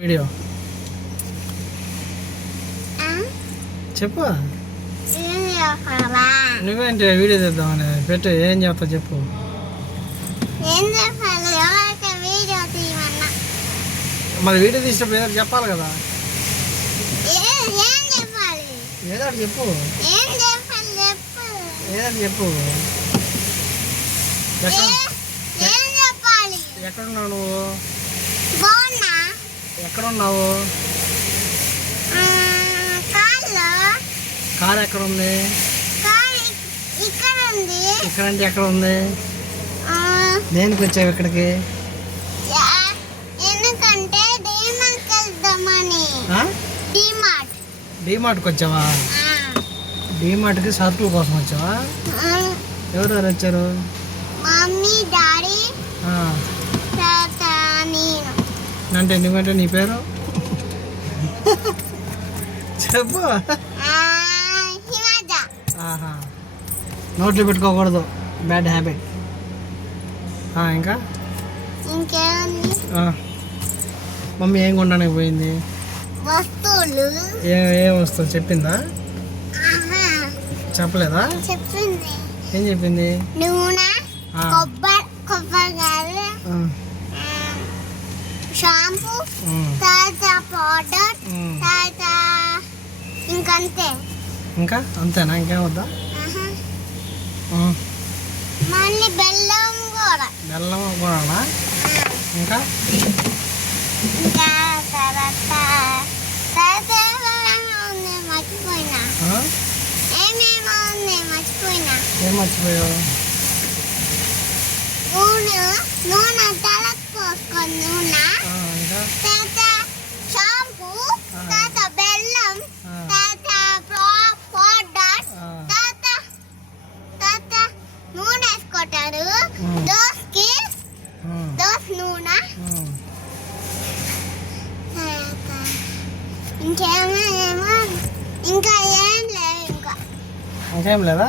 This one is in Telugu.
వీడియో చెప్పు. నువ్వేంటి వీడియో చేద్దామని పెట్టు. ఏం చెప్తావు చెప్పు. మరి వీడియో తీసినప్పుడు ఏదో చెప్పాలి కదా. ఏదో చెప్పు. ఏదో చెప్పు. ఎక్కడున్నావు నువ్వు? ఎక్కడున్నావు? కారు ఎక్కడ ఉంది? ఇక్కడంటే ఎక్కడ ఉంది? దేనికి వచ్చావు ఇక్కడికి? డీమార్ట్కి వచ్చావా? డీమార్ట్కి సరుకుల కోసం వచ్చావా? ఎవరెవరు వచ్చారు? మమ్మీ, డాడీ, అంటే నువ్వంటే నీ పేరు చెప్పు. నోట్లో పెట్టుకోకూడదు, బ్యాడ్ హ్యాబిట్. ఇంకా మమ్మీ ఏం కొనడానికి పోయింది? వస్తువులు. ఏం వస్తువు చెప్పిందా? చెప్పలేదా? చెప్పింది. ఏం చెప్పింది? నూనె, కొబ్బరి, షాంపూ, తాజా పౌడర్, తాజా ఇంకంతే. ఇంకా అంతేనా? ఇంకేం వద్దా? మళ్ళీ బెల్లం కూడా. బెల్లం కూడా. ఇంకా ఇంకా తర్వాత మర్చిపోయినా. ఏమేమో ఉంది మర్చిపోయినా. ఏం మర్చిపోయావు? నూనె తలకు పోసుకొని నూనె, తర్వాత షాంపూ, తర్వాత బెల్లం, తర్వాత పౌడర్, తర్వాత నూనె వేసుకుంటారు. దోసకి నూనె. ఇంకేమో ఇంకా ఏం లేదు. ఇంకేం లేదా?